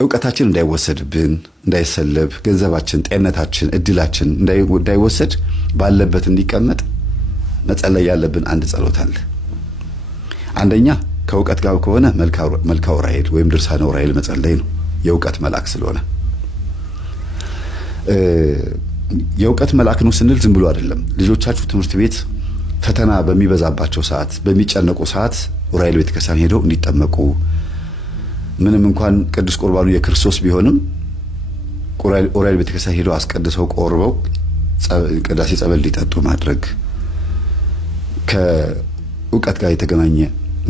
እውቀታችን እንዳይወሰድብን እንዳይሰለብ ገንዘባችን ጤንነታችን እድላችን እንዳይወሰድ ባለበት እንዲቀመጥ መጸለይ ያለብን አንድ ጸሎት አለ። አንደኛ ከእውቀት ጋር ከሆነ መልክአ ዑራኤል ወይም ድርሳነ ዑራኤል መጸለይ ነው። የእውቀት መልአክ ስለሆነ የእውቀት መልአክ ነው ስንል ዝም ብሎ አይደለም። ልጆቻችሁ ትምህርት ቤት ፈተና በሚበዛባቸው ሰዓት በሚጨነቁ ሰዓት ዑራኤል ቤተክርስቲያን ሄደው እንዲጠመቁ ምንም እንኳን ቅዱስ ቁርባኑ የክርስቶስ ቢሆንም ዑራኤል ቤተክርስቲያን ሄደው አስቀድሰው ቆርበው ቅዳሴ ጸበል ሊጠጡ ማድረግ ከእውቀት ጋር የተገናኘ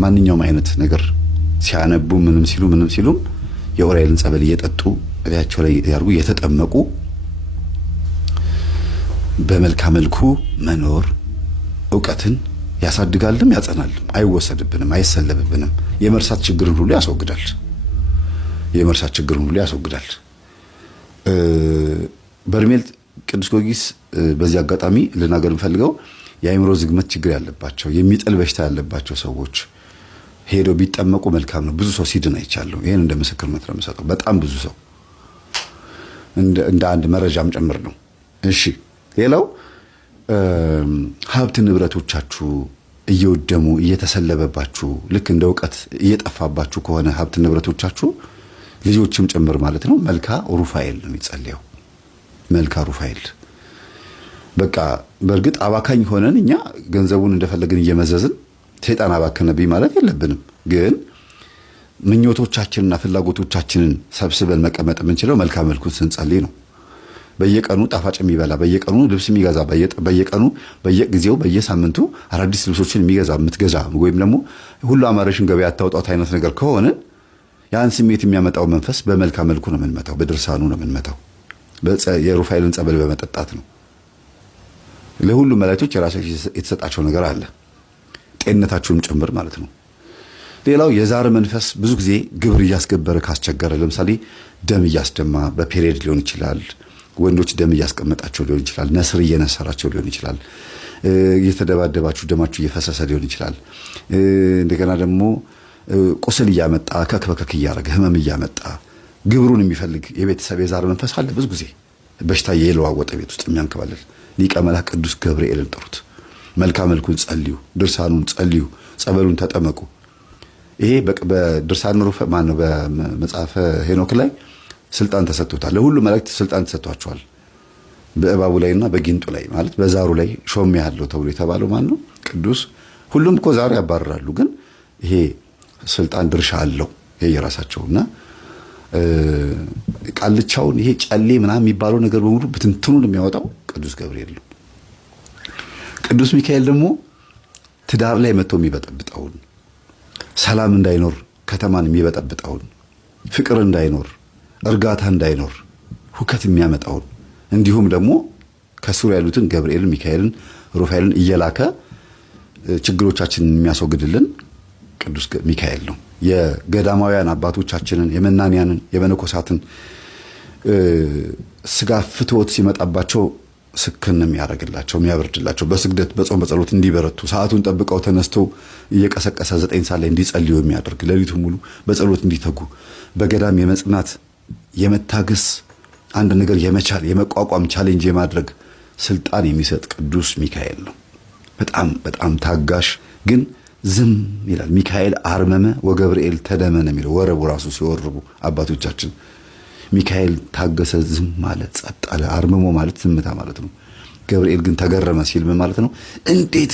ማንኛውም አይነት ነገር ሲያነቡ ምንም ሲሉ የዑራኤልን ጸበል እየጠጡ እያቸው ላይ ያርጉ የተጠመቁ በመልካም መልኩ መኖር እውቀትን ያሳድጋልም ያጸናልም፣ አይወሰድብንም፣ አይሰለብብንም። የመርሳት ችግርን ሁሉ ያስወግዳል። በርሜል ቅዱስ ጊዮርጊስ በዚህ አጋጣሚ ልናገር የምፈልገው የአእምሮ ዝግመት ችግር ያለባቸው የሚጥል በሽታ ያለባቸው ሰዎች ሄደው ቢጠመቁ መልካም ነው። ብዙ ሰው ሲድን አይቻለሁ። ይሄን እንደ ምስክርነት ነው የምሰጠው። በጣም ብዙ ሰው እንደ አንድ መረጃም ጭምር ነው። እሺ ሌላው ሀብት ንብረቶቻችሁ እየወደሙ እየተሰለበባችሁ ልክ እንደ ዕውቀት እየጠፋባችሁ ከሆነ ሀብት ንብረቶቻችሁ ልጆችም ጭምር ማለት ነው መልክአ ሩፋኤል ነው የሚጸልየው። መልክአ ሩፋኤል በቃ በእርግጥ አባካኝ ሆነን እኛ ገንዘቡን እንደፈለግን እየመዘዝን ሰይጣን አባከነብኝ ማለት የለብንም። ግን ምኞቶቻችንና ፍላጎቶቻችንን ሰብስበን መቀመጥ የምንችለው መልክአ መልኩን ስንጸልይ ነው። በየቀኑ ጣፋጭ የሚበላ በየቀኑ ልብስ የሚገዛ በየቀኑ በየጊዜው በየሳምንቱ አዳዲስ ልብሶችን የምትገዛ ወይም ደግሞ ሁሉ አማረሽን ገበያ አታውጣት አይነት ነገር ከሆነ ያን ስሜት የሚያመጣው መንፈስ በመልክአ መልኩ ነው የምንመታው፣ በድርሳኑ ነው የምንመታው፣ የሩፋኤልን ጸበል በመጠጣት ነው። ለሁሉ መላእክቶች የራሳቸው የተሰጣቸው ነገር አለ፣ ጤንነታቸውም ጭምር ማለት ነው። ሌላው የዛር መንፈስ ብዙ ጊዜ ግብር እያስገበረ ካስቸገረ፣ ለምሳሌ ደም እያስደማ በፔሪየድ ሊሆን ይችላል። ወንዶች ደም እያስቀመጣቸው ሊሆን ይችላል። ነስር እየነሰራቸው ሊሆን ይችላል። እየተደባደባችሁ ደማችሁ እየፈሰሰ ሊሆን ይችላል። እንደገና ደግሞ ቁስል እያመጣ ከክበከክ እያደረገ ህመም እያመጣ ግብሩን የሚፈልግ የቤተሰብ የዛር መንፈስ አለ። ብዙ ጊዜ በሽታ የለዋወጠ ቤት ውስጥ የሚያንከባለል ሊቀ መላእክት ቅዱስ ገብርኤልን ጥሩት። መልክአ መልኩን ጸልዩ፣ ድርሳኑን ጸልዩ፣ ጸበሉን ተጠመቁ። ይሄ በድርሳን ሩፋ ማነው በመጽሐፈ ሄኖክ ላይ ስልጣን ተሰጥቶታል። ለሁሉ መላእክት ስልጣን ተሰጥቷቸዋል። በእባቡ ላይና በጊንጡ ላይ ማለት በዛሩ ላይ ሾም ያለው ተብሎ የተባለው ማን ነው? ቅዱስ። ሁሉም እኮ ዛሩ ያባርራሉ፣ ግን ይሄ ስልጣን ድርሻ አለው የየራሳቸውና ቃልቻውን ይሄ ጨሌ ምናምን የሚባለው ነገር በሙሉ ብትንትኑን የሚያወጣው ቅዱስ ገብርኤል ነው። ቅዱስ ሚካኤል ደግሞ ትዳር ላይ መጥቶ የሚበጠብጠውን፣ ሰላም እንዳይኖር ከተማን የሚበጠብጠውን፣ ፍቅር እንዳይኖር እርጋታ እንዳይኖር ሁከት የሚያመጣውን እንዲሁም ደግሞ ከስሩ ያሉትን ገብርኤልን ሚካኤልን ሩፋኤልን እየላከ ችግሮቻችንን የሚያስወግድልን ቅዱስ ሚካኤል ነው። የገዳማውያን አባቶቻችንን የመናንያንን የመነኮሳትን ስጋ ፍትወት ሲመጣባቸው ስክን የሚያደርግላቸው የሚያበርድላቸው በስግደት በጾም በጸሎት እንዲበረቱ ሰዓቱን ጠብቀው ተነስተው እየቀሰቀሰ 9 ሰዓት ላይ እንዲጸልዩ የሚያደርግ ሌሊቱን ሙሉ በጸሎት እንዲተጉ በገዳም የመጽናት የመታገስ አንድ ነገር የመቻል የመቋቋም ቻሌንጅ የማድረግ ስልጣን የሚሰጥ ቅዱስ ሚካኤል ነው። በጣም በጣም ታጋሽ ግን ዝም ይላል። ሚካኤል አርመመ ወገብርኤል ተደመ ነው የሚለው ወረቡ ራሱ ሲወርቡ አባቶቻችን። ሚካኤል ታገሰ፣ ዝም ማለት፣ ጸጥ አለ። አርምሞ ማለት ዝምታ ማለት ነው። ገብርኤል ግን ተገረመ ሲል ምን ማለት ነው? እንዴት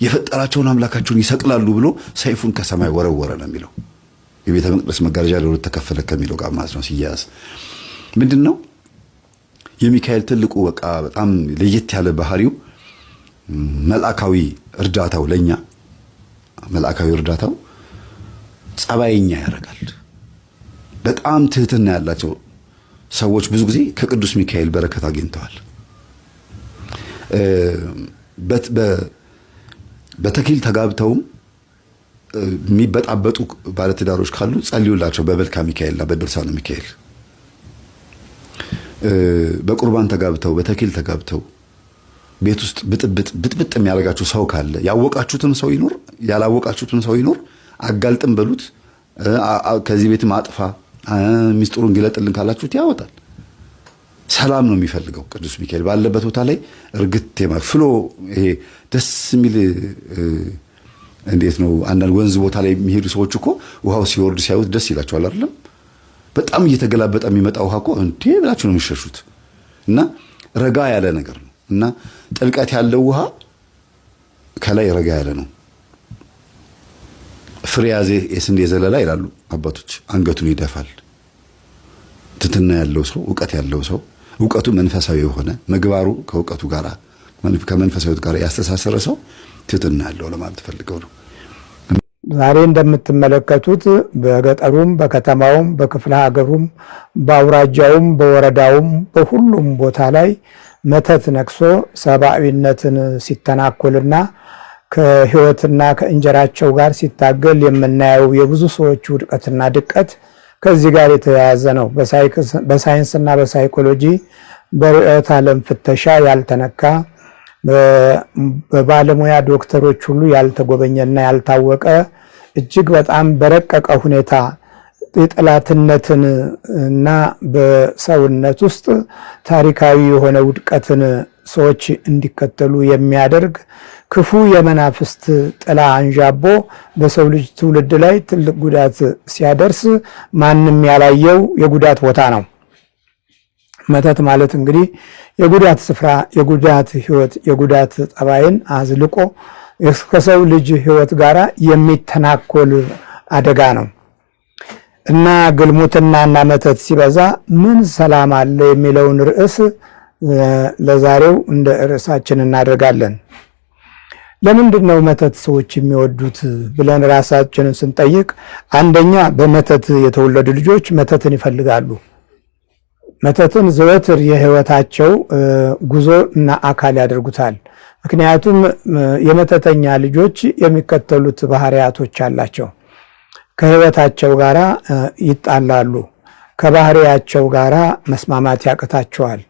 የፈጠራቸውን አምላካቸውን ይሰቅላሉ ብሎ ሰይፉን ከሰማይ ወረወረ ነው የሚለው። የቤተ መቅደስ መጋረጃ ለሁለት ተከፈለ ከሚለው ጋር ማለት ነው። ሲያያዝ ምንድነው የሚካኤል ትልቁ በቃ በጣም ለየት ያለ ባህሪው መልአካዊ እርዳታው ለኛ መልአካዊ እርዳታው ጸባይኛ ያደርጋል። በጣም ትህትና ያላቸው ሰዎች ብዙ ጊዜ ከቅዱስ ሚካኤል በረከት አግኝተዋል። በተክሊል ተጋብተውም የሚበጣበጡ ባለትዳሮች ካሉ ጸልዩላቸው በመልክአ ሚካኤልና በድርሳነ ሚካኤል። በቁርባን ተጋብተው በተክሊል ተጋብተው ቤት ውስጥ ብጥብጥ የሚያደርጋችሁ ሰው ካለ ያወቃችሁትም ሰው ይኖር ያላወቃችሁትም ሰው ይኖር አጋልጥም በሉት። ከዚህ ቤትም አጥፋ ሚስጥሩን ግለጥልን ካላችሁት ያወጣል። ሰላም ነው የሚፈልገው ቅዱስ ሚካኤል ባለበት ቦታ ላይ እርግጥ ፍሎ ይሄ ደስ የሚል እንዴት ነው አንዳንድ ወንዝ ቦታ ላይ የሚሄዱ ሰዎች እኮ ውሃው ሲወርድ ሲያዩት ደስ ይላቸዋል አይደለም? በጣም እየተገላበጠ የሚመጣ ውሃ እኮ እንዴ ብላችሁ ነው የሚሸሹት። እና ረጋ ያለ ነገር ነው እና ጥልቀት ያለው ውሃ ከላይ ረጋ ያለ ነው። ፍሬ ያዘ የስንዴ ዘለላ ይላሉ አባቶች፣ አንገቱን ይደፋል። ትትና ያለው ሰው ዕውቀት ያለው ሰው ዕውቀቱ መንፈሳዊ የሆነ ምግባሩ ከዕውቀቱ ጋር ከመንፈሳዊት ጋር ያስተሳሰረ ሰው ትትና ያለው ለማለት ፈልገው ነው። ዛሬ እንደምትመለከቱት በገጠሩም በከተማውም በክፍለ ሀገሩም በአውራጃውም በወረዳውም በሁሉም ቦታ ላይ መተት ነክሶ ሰብአዊነትን ሲተናኮልና ከህይወትና ከእንጀራቸው ጋር ሲታገል የምናየው የብዙ ሰዎች ውድቀትና ድቀት ከዚህ ጋር የተያያዘ ነው። በሳይንስና በሳይኮሎጂ በርዕዮተ ዓለም ፍተሻ ያልተነካ በባለሙያ ዶክተሮች ሁሉ ያልተጎበኘና ያልታወቀ እጅግ በጣም በረቀቀ ሁኔታ የጠላትነትን እና በሰውነት ውስጥ ታሪካዊ የሆነ ውድቀትን ሰዎች እንዲከተሉ የሚያደርግ ክፉ የመናፍስት ጥላ አንዣቦ በሰው ልጅ ትውልድ ላይ ትልቅ ጉዳት ሲያደርስ ማንም ያላየው የጉዳት ቦታ ነው። መተት ማለት እንግዲህ የጉዳት ስፍራ፣ የጉዳት ህይወት፣ የጉዳት ጠባይን አዝልቆ ከሰው ልጅ ህይወት ጋር የሚተናኮል አደጋ ነው እና ግልሙትናና መተት ሲበዛ ምን ሰላም አለ የሚለውን ርዕስ ለዛሬው እንደ ርዕሳችን እናደርጋለን። ለምንድን ነው መተት ሰዎች የሚወዱት ብለን ራሳችንን ስንጠይቅ፣ አንደኛ በመተት የተወለዱ ልጆች መተትን ይፈልጋሉ። መተትን ዘወትር የህይወታቸው ጉዞ እና አካል ያደርጉታል። ምክንያቱም የመተተኛ ልጆች የሚከተሉት ባህሪያቶች አላቸው። ከህይወታቸው ጋር ይጣላሉ። ከባህሪያቸው ጋር መስማማት ያቅታቸዋል።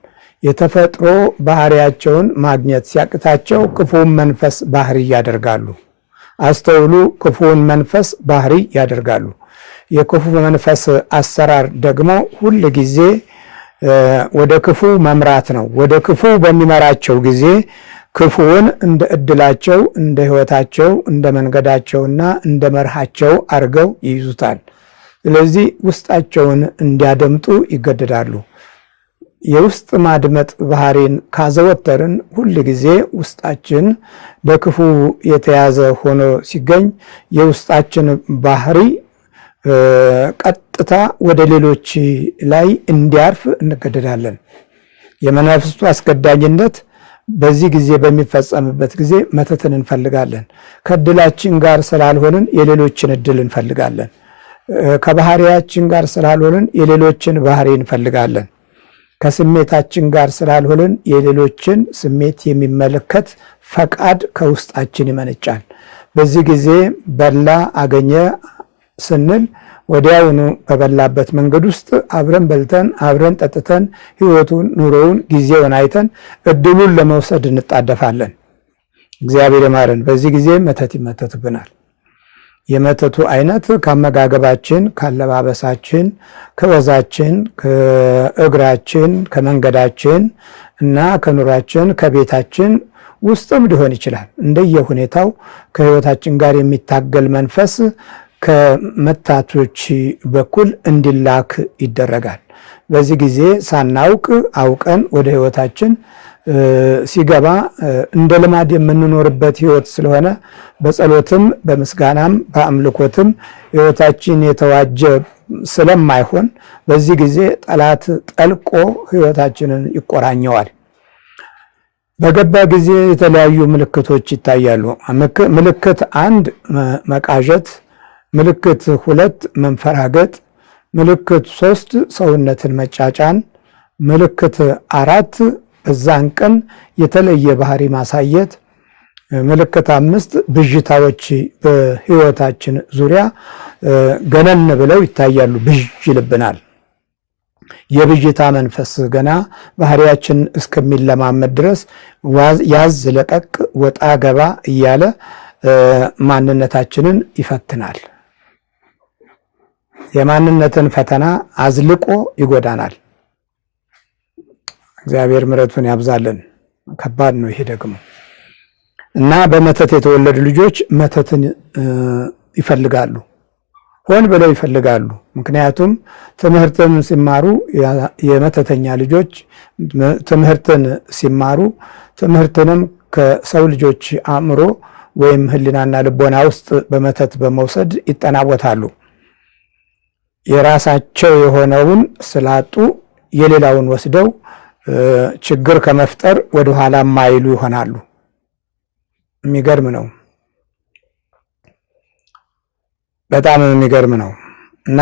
የተፈጥሮ ባህሪያቸውን ማግኘት ሲያቅታቸው ክፉውን መንፈስ ባህሪ ያደርጋሉ። አስተውሉ፣ ክፉውን መንፈስ ባህሪ ያደርጋሉ። የክፉ መንፈስ አሰራር ደግሞ ሁል ጊዜ ወደ ክፉ መምራት ነው። ወደ ክፉ በሚመራቸው ጊዜ ክፉውን እንደ እድላቸው፣ እንደ ህይወታቸው፣ እንደ መንገዳቸውና እንደ መርሃቸው አድርገው ይይዙታል። ስለዚህ ውስጣቸውን እንዲያደምጡ ይገደዳሉ። የውስጥ ማድመጥ ባህሪን ካዘወተርን ሁል ጊዜ ውስጣችን በክፉ የተያዘ ሆኖ ሲገኝ የውስጣችን ባህሪ ቀጥታ ወደ ሌሎች ላይ እንዲያርፍ እንገደዳለን። የመናፍስቱ አስገዳጅነት በዚህ ጊዜ በሚፈጸምበት ጊዜ መተትን እንፈልጋለን። ከእድላችን ጋር ስላልሆንን የሌሎችን እድል እንፈልጋለን። ከባህሪያችን ጋር ስላልሆንን የሌሎችን ባህሪ እንፈልጋለን። ከስሜታችን ጋር ስላልሆንን የሌሎችን ስሜት የሚመለከት ፈቃድ ከውስጣችን ይመነጫል። በዚህ ጊዜ በላ አገኘ ስንል ወዲያውኑ በበላበት መንገድ ውስጥ አብረን በልተን አብረን ጠጥተን ህይወቱን፣ ኑሮውን፣ ጊዜውን አይተን እድሉን ለመውሰድ እንጣደፋለን። እግዚአብሔር ይማረን። በዚህ ጊዜ መተት ይመተትብናል። የመተቱ አይነት ከአመጋገባችን፣ ካለባበሳችን፣ ከወዛችን፣ ከእግራችን፣ ከመንገዳችን እና ከኑራችን ከቤታችን ውስጥም ሊሆን ይችላል። እንደየሁኔታው ከህይወታችን ጋር የሚታገል መንፈስ ከመታቶች በኩል እንዲላክ ይደረጋል። በዚህ ጊዜ ሳናውቅ አውቀን ወደ ህይወታችን ሲገባ እንደ ልማድ የምንኖርበት ህይወት ስለሆነ በጸሎትም በምስጋናም በአምልኮትም ህይወታችን የተዋጀ ስለማይሆን በዚህ ጊዜ ጠላት ጠልቆ ህይወታችንን ይቆራኘዋል። በገባ ጊዜ የተለያዩ ምልክቶች ይታያሉ። ምልክት 1 መቃዠት፣ ምልክት 2 መንፈራገጥ፣ ምልክት 3 ሰውነትን መጫጫን፣ ምልክት 4 በዛን ቀን የተለየ ባህሪ ማሳየት፣ ምልክት 5 ብዥታዎች በህይወታችን ዙሪያ ገነን ብለው ይታያሉ። ብዥ ይልብናል። የብዥታ መንፈስ ገና ባህሪያችን እስከሚለማመድ ድረስ ያዝ ለቀቅ ወጣ ገባ እያለ ማንነታችንን ይፈትናል። የማንነትን ፈተና አዝልቆ ይጎዳናል። እግዚአብሔር ምሕረቱን ያብዛልን። ከባድ ነው ይሄ ደግሞ እና በመተት የተወለዱ ልጆች መተትን ይፈልጋሉ፣ ሆን ብለው ይፈልጋሉ። ምክንያቱም ትምህርትን ሲማሩ የመተተኛ ልጆች ትምህርትን ሲማሩ ትምህርትንም ከሰው ልጆች አእምሮ ወይም ሕሊናና ልቦና ውስጥ በመተት በመውሰድ ይጠናወታሉ። የራሳቸው የሆነውን ስላጡ የሌላውን ወስደው ችግር ከመፍጠር ወደ ኋላ ማይሉ ይሆናሉ። የሚገርም ነው፣ በጣም የሚገርም ነው። እና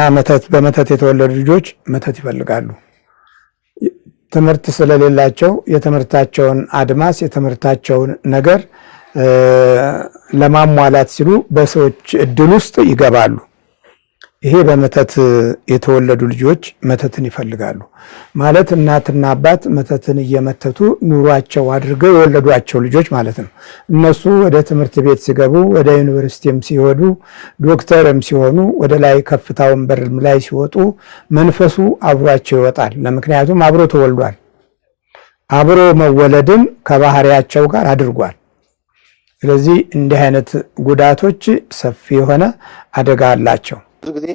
በመተት የተወለዱ ልጆች መተት ይፈልጋሉ። ትምህርት ስለሌላቸው የትምህርታቸውን አድማስ የትምህርታቸውን ነገር ለማሟላት ሲሉ በሰዎች እድል ውስጥ ይገባሉ። ይሄ በመተት የተወለዱ ልጆች መተትን ይፈልጋሉ ማለት እናትና አባት መተትን እየመተቱ ኑሯቸው አድርገው የወለዷቸው ልጆች ማለት ነው። እነሱ ወደ ትምህርት ቤት ሲገቡ፣ ወደ ዩኒቨርሲቲም ሲወዱ፣ ዶክተርም ሲሆኑ፣ ወደ ላይ ከፍታውን በርም ላይ ሲወጡ መንፈሱ አብሯቸው ይወጣል። ለምክንያቱም አብሮ ተወልዷል። አብሮ መወለድን ከባህሪያቸው ጋር አድርጓል። ስለዚህ እንዲህ አይነት ጉዳቶች ሰፊ የሆነ አደጋ አላቸው። ብዙ ጊዜ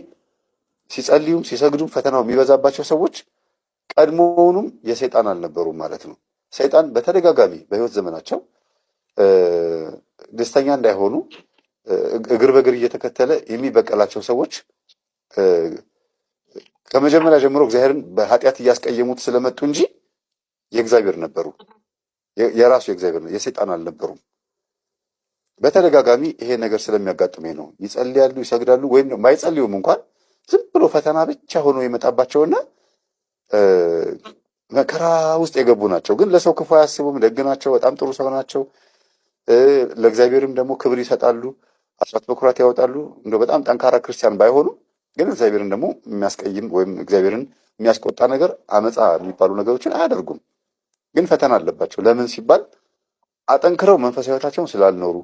ሲጸልዩም ሲሰግዱም ፈተናው የሚበዛባቸው ሰዎች ቀድሞውኑም የሰይጣን አልነበሩም ማለት ነው። ሰይጣን በተደጋጋሚ በህይወት ዘመናቸው ደስተኛ እንዳይሆኑ እግር በእግር እየተከተለ የሚበቀላቸው ሰዎች ከመጀመሪያ ጀምሮ እግዚአብሔርን በኃጢአት እያስቀየሙት ስለመጡ እንጂ የእግዚአብሔር ነበሩ። የራሱ የእግዚአብሔር ነው፣ የሰይጣን አልነበሩም። በተደጋጋሚ ይሄ ነገር ስለሚያጋጥመኝ ነው። ይጸልያሉ፣ ይሰግዳሉ፣ ወይም ማይጸልዩም እንኳን ዝም ብሎ ፈተና ብቻ ሆኖ የመጣባቸውና መከራ ውስጥ የገቡ ናቸው። ግን ለሰው ክፉ አያስቡም፣ ደግ ናቸው፣ በጣም ጥሩ ሰው ናቸው። ለእግዚአብሔርም ደግሞ ክብር ይሰጣሉ፣ አስራት በኩራት ያወጣሉ። እንደው በጣም ጠንካራ ክርስቲያን ባይሆኑ ግን እግዚአብሔርን ደግሞ የሚያስቀይም ወይም እግዚአብሔርን የሚያስቆጣ ነገር፣ አመፃ የሚባሉ ነገሮችን አያደርጉም። ግን ፈተና አለባቸው። ለምን ሲባል አጠንክረው መንፈሳዊ ሕይወታቸውን ስላልኖሩ፣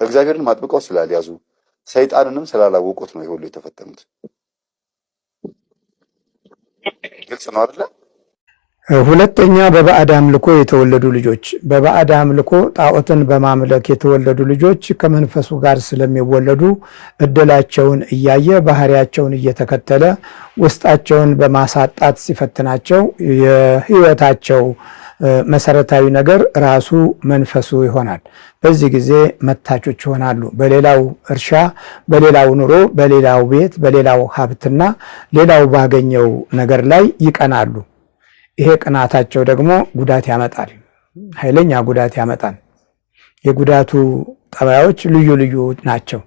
እግዚአብሔርን አጥብቀው ስላልያዙ፣ ሰይጣንንም ስላላወቁት ነው ይሁሉ የተፈተኑት። ግልጽ ነው አይደለ? ሁለተኛ በባዕድ አምልኮ የተወለዱ ልጆች። በባዕድ አምልኮ ጣዖትን በማምለክ የተወለዱ ልጆች ከመንፈሱ ጋር ስለሚወለዱ እድላቸውን እያየ ባህሪያቸውን እየተከተለ ውስጣቸውን በማሳጣት ሲፈትናቸው የሕይወታቸው መሰረታዊ ነገር ራሱ መንፈሱ ይሆናል። በዚህ ጊዜ መታቾች ይሆናሉ። በሌላው እርሻ፣ በሌላው ኑሮ፣ በሌላው ቤት፣ በሌላው ሀብትና ሌላው ባገኘው ነገር ላይ ይቀናሉ። ይሄ ቅናታቸው ደግሞ ጉዳት ያመጣል፣ ኃይለኛ ጉዳት ያመጣል። የጉዳቱ ጠባዮች ልዩ ልዩ ናቸው።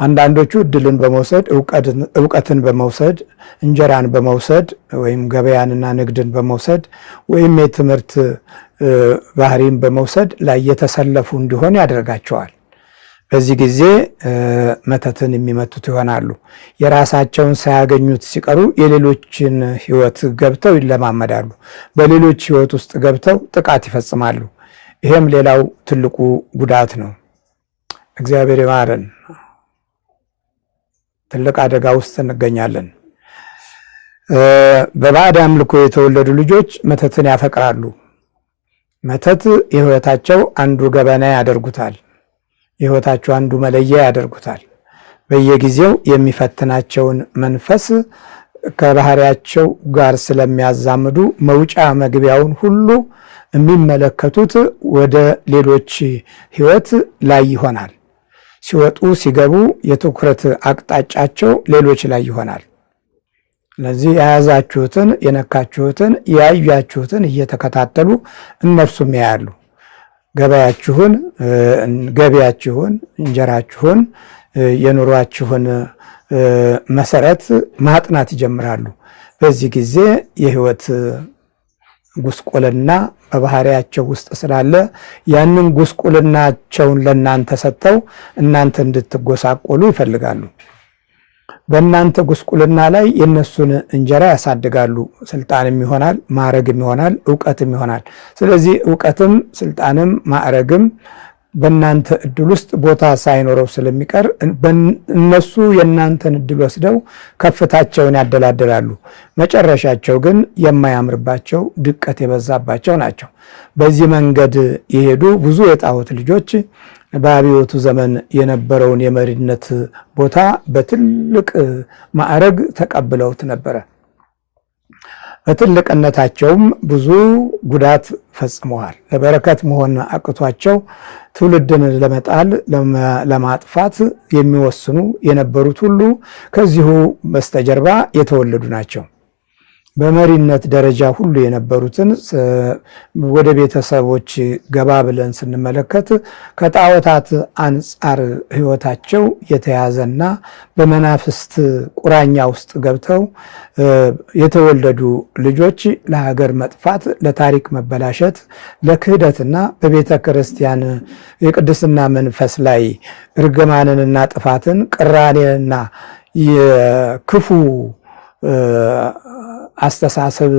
አንዳንዶቹ እድልን በመውሰድ እውቀትን በመውሰድ እንጀራን በመውሰድ ወይም ገበያንና ንግድን በመውሰድ ወይም የትምህርት ባህሪን በመውሰድ ላይ የተሰለፉ እንዲሆን ያደርጋቸዋል። በዚህ ጊዜ መተትን የሚመቱት ይሆናሉ። የራሳቸውን ሳያገኙት ሲቀሩ የሌሎችን ሕይወት ገብተው ይለማመዳሉ። በሌሎች ሕይወት ውስጥ ገብተው ጥቃት ይፈጽማሉ። ይሄም ሌላው ትልቁ ጉዳት ነው። እግዚአብሔር ይማረን። ትልቅ አደጋ ውስጥ እንገኛለን። በባዕድ አምልኮ የተወለዱ ልጆች መተትን ያፈቅራሉ። መተት የሕይወታቸው አንዱ ገበና ያደርጉታል። የሕይወታቸው አንዱ መለያ ያደርጉታል። በየጊዜው የሚፈትናቸውን መንፈስ ከባህሪያቸው ጋር ስለሚያዛምዱ መውጫ መግቢያውን ሁሉ የሚመለከቱት ወደ ሌሎች ሕይወት ላይ ይሆናል። ሲወጡ ሲገቡ የትኩረት አቅጣጫቸው ሌሎች ላይ ይሆናል። ስለዚህ የያዛችሁትን የነካችሁትን ያያችሁትን እየተከታተሉ እነርሱም ያያሉ። ገበያችሁን፣ እንጀራችሁን፣ የኑሯችሁን መሰረት ማጥናት ይጀምራሉ። በዚህ ጊዜ የሕይወት ጉስቁልና በባህሪያቸው ውስጥ ስላለ ያንን ጉስቁልናቸውን ለእናንተ ሰጥተው እናንተ እንድትጎሳቆሉ ይፈልጋሉ። በእናንተ ጉስቁልና ላይ የእነሱን እንጀራ ያሳድጋሉ። ስልጣንም ይሆናል፣ ማዕረግም ይሆናል፣ እውቀትም ይሆናል። ስለዚህ እውቀትም ስልጣንም ማዕረግም በእናንተ እድል ውስጥ ቦታ ሳይኖረው ስለሚቀር እነሱ የእናንተን እድል ወስደው ከፍታቸውን ያደላድላሉ። መጨረሻቸው ግን የማያምርባቸው ድቀት የበዛባቸው ናቸው። በዚህ መንገድ የሄዱ ብዙ የጣዖት ልጆች በአብዮቱ ዘመን የነበረውን የመሪነት ቦታ በትልቅ ማዕረግ ተቀብለውት ነበረ። በትልቅነታቸውም ብዙ ጉዳት ፈጽመዋል። ለበረከት መሆን አቅቷቸው ትውልድን ለመጣል ለማጥፋት የሚወስኑ የነበሩት ሁሉ ከዚሁ በስተጀርባ የተወለዱ ናቸው። በመሪነት ደረጃ ሁሉ የነበሩትን ወደ ቤተሰቦች ገባ ብለን ስንመለከት ከጣዖታት አንጻር ሕይወታቸው የተያዘና በመናፍስት ቁራኛ ውስጥ ገብተው የተወለዱ ልጆች ለሀገር መጥፋት፣ ለታሪክ መበላሸት፣ ለክህደትና በቤተ ክርስቲያን የቅድስና መንፈስ ላይ እርግማንንና ጥፋትን፣ ቅራኔንና የክፉ አስተሳሰብ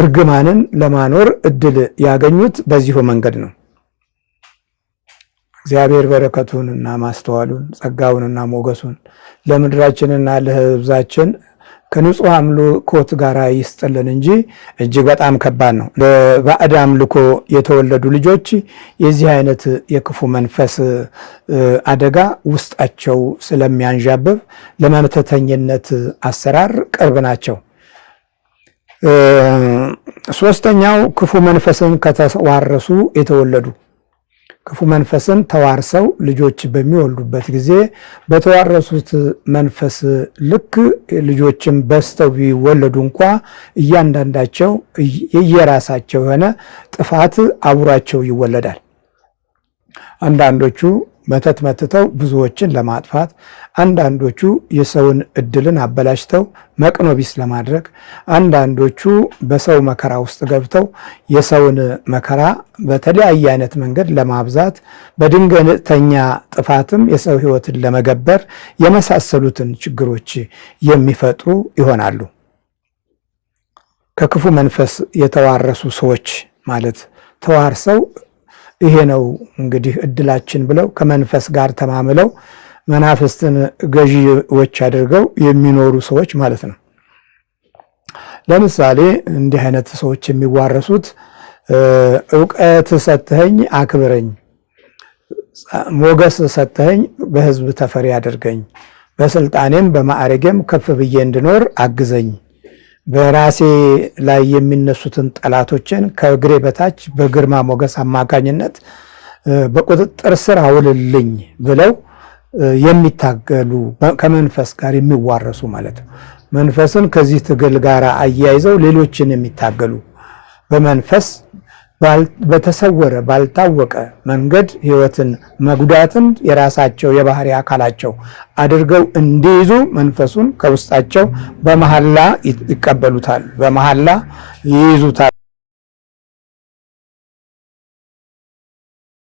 እርግማንን ለማኖር እድል ያገኙት በዚሁ መንገድ ነው። እግዚአብሔር በረከቱንና ማስተዋሉን ጸጋውንና ሞገሱን ለምድራችንና ለሕዝባችን ከንጹሕ አምልኮት ጋር ይስጥልን እንጂ እጅግ በጣም ከባድ ነው። በባዕድ አምልኮ የተወለዱ ልጆች የዚህ አይነት የክፉ መንፈስ አደጋ ውስጣቸው ስለሚያንዣብብ ለመተተኝነት አሰራር ቅርብ ናቸው። ሶስተኛው ክፉ መንፈስን ከተዋረሱ የተወለዱ ክፉ መንፈስን ተዋርሰው ልጆች በሚወልዱበት ጊዜ በተዋረሱት መንፈስ ልክ ልጆችን በስተው ቢወለዱ እንኳ እያንዳንዳቸው የየራሳቸው የሆነ ጥፋት አብሯቸው ይወለዳል። አንዳንዶቹ መተት መትተው ብዙዎችን ለማጥፋት፣ አንዳንዶቹ የሰውን እድልን አበላሽተው መቅኖ ቢስ ለማድረግ፣ አንዳንዶቹ በሰው መከራ ውስጥ ገብተው የሰውን መከራ በተለያየ አይነት መንገድ ለማብዛት፣ በድንገተኛ ጥፋትም የሰው ሕይወትን ለመገበር የመሳሰሉትን ችግሮች የሚፈጥሩ ይሆናሉ። ከክፉ መንፈስ የተዋረሱ ሰዎች ማለት ተዋርሰው ይሄ ነው እንግዲህ እድላችን ብለው ከመንፈስ ጋር ተማምለው መናፍስትን ገዢዎች አድርገው የሚኖሩ ሰዎች ማለት ነው። ለምሳሌ እንዲህ አይነት ሰዎች የሚዋረሱት ዕውቀት ሰጥተኸኝ አክብረኝ፣ ሞገስ ሰጥተኸኝ በሕዝብ ተፈሪ አድርገኝ፣ በስልጣኔም በማዕረጌም ከፍ ብዬ እንድኖር አግዘኝ፣ በራሴ ላይ የሚነሱትን ጠላቶችን ከእግሬ በታች በግርማ ሞገስ አማካኝነት በቁጥጥር ስር አውልልኝ ብለው የሚታገሉ ከመንፈስ ጋር የሚዋረሱ ማለት ነው። መንፈስን ከዚህ ትግል ጋር አያይዘው ሌሎችን የሚታገሉ በመንፈስ በተሰወረ ባልታወቀ መንገድ ሕይወትን መጉዳትን የራሳቸው የባህሪ አካላቸው አድርገው እንዲይዙ መንፈሱን ከውስጣቸው በመሐላ ይቀበሉታል፣ በመሐላ ይይዙታል።